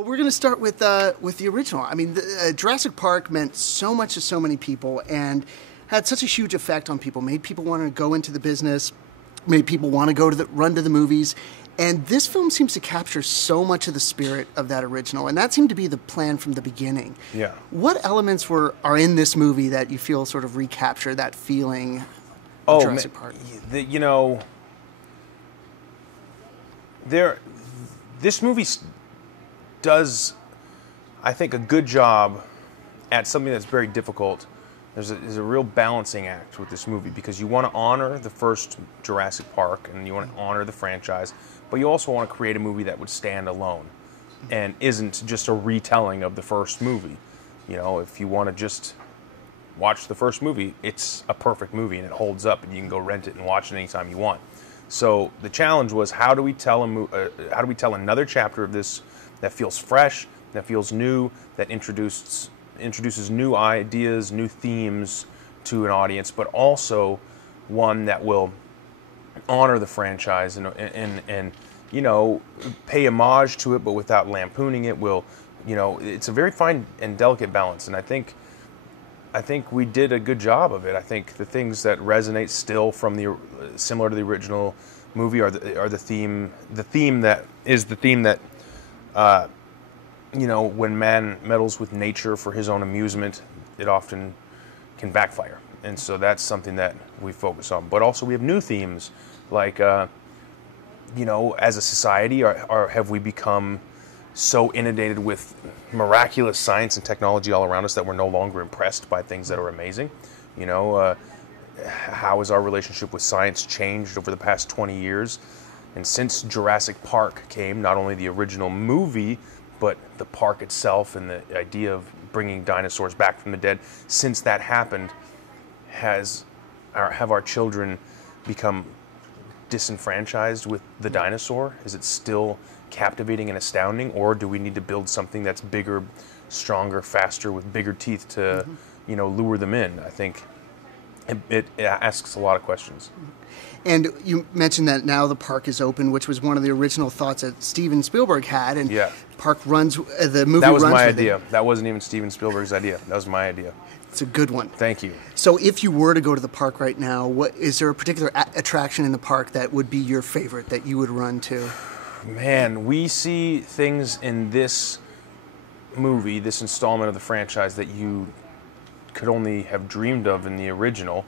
Well, we're going to start with the original. I mean, Jurassic Park meant so much to so many people and had such a huge effect on people. Made people want to go into the business, made people want to go to run to the movies. And this film seems to capture so much of the spirit of that original, and that seemed to be the plan from the beginning. Yeah. What elements are in this movie that you feel sort of recapture that feeling of Jurassic Park? This movie does, I think, a good job at something that's very difficult. There's a real balancing act with this movie because you want to honor the first Jurassic Park and you want to honor the franchise, but you also want to create a movie that would stand alone and isn't just a retelling of the first movie. You know, if you want to just watch the first movie, it's a perfect movie and it holds up and you can go rent it and watch it anytime you want. So the challenge was, how do we tell another chapter of this that feels fresh, that feels new, that introduces new ideas, new themes to an audience, but also one that will honor the franchise and pay homage to it, but without lampooning it. It's a very fine and delicate balance, and I think we did a good job of it. I think the things that resonate still from similar to the original movie are the theme that when man meddles with nature for his own amusement, it often can backfire. And so that's something that we focus on. But also we have new themes, like, as a society, have we become so inundated with miraculous science and technology all around us that we're no longer impressed by things that are amazing? How has our relationship with science changed over the past 20 years? And since Jurassic Park came, not only the original movie, but the park itself and the idea of bringing dinosaurs back from the dead, since that happened, have our children become disenfranchised with the dinosaur? Is it still captivating and astounding, or do we need to build something that's bigger, stronger, faster, with bigger teeth to, lure them in? I think it asks a lot of questions. And you mentioned that now the park is open, which was one of the original thoughts that Steven Spielberg had. And yeah. Park runs, the movie That was runs my with idea. it. That wasn't even Steven Spielberg's idea. That was my idea. It's a good one. Thank you. So if you were to go to the park right now, is there a particular attraction in the park that would be your favorite that you would run to? Man, we see things in this movie, this installment of the franchise, that you could only have dreamed of in the original.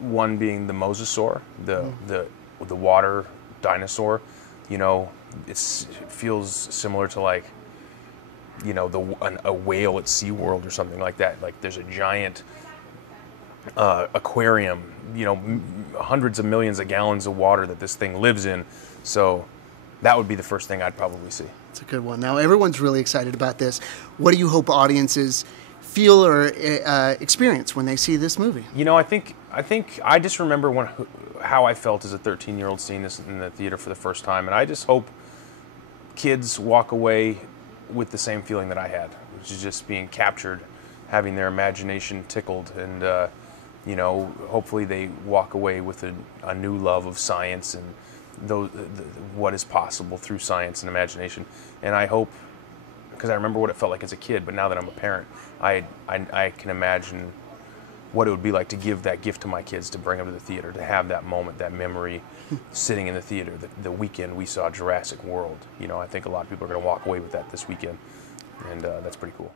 One being the Mosasaur, the water dinosaur. It feels similar to a whale at SeaWorld or something like that. Like there's a giant aquarium, hundreds of millions of gallons of water that this thing lives in. So that would be the first thing I'd probably see. It's a good one. Now everyone's really excited about this. What do you hope audiences feel or experience when they see this movie? I just remember how I felt as a 13-year-old seeing this in the theater for the first time, and I just hope kids walk away with the same feeling that I had, which is just being captured, having their imagination tickled, and hopefully they walk away with a new love of science and what is possible through science and imagination. And I hope, because I remember what it felt like as a kid, but now that I'm a parent, I can imagine what it would be like to give that gift to my kids, to bring them to the theater, to have that moment, that memory, sitting in the theater. The weekend we saw Jurassic World. I think a lot of people are going to walk away with that this weekend, and that's pretty cool.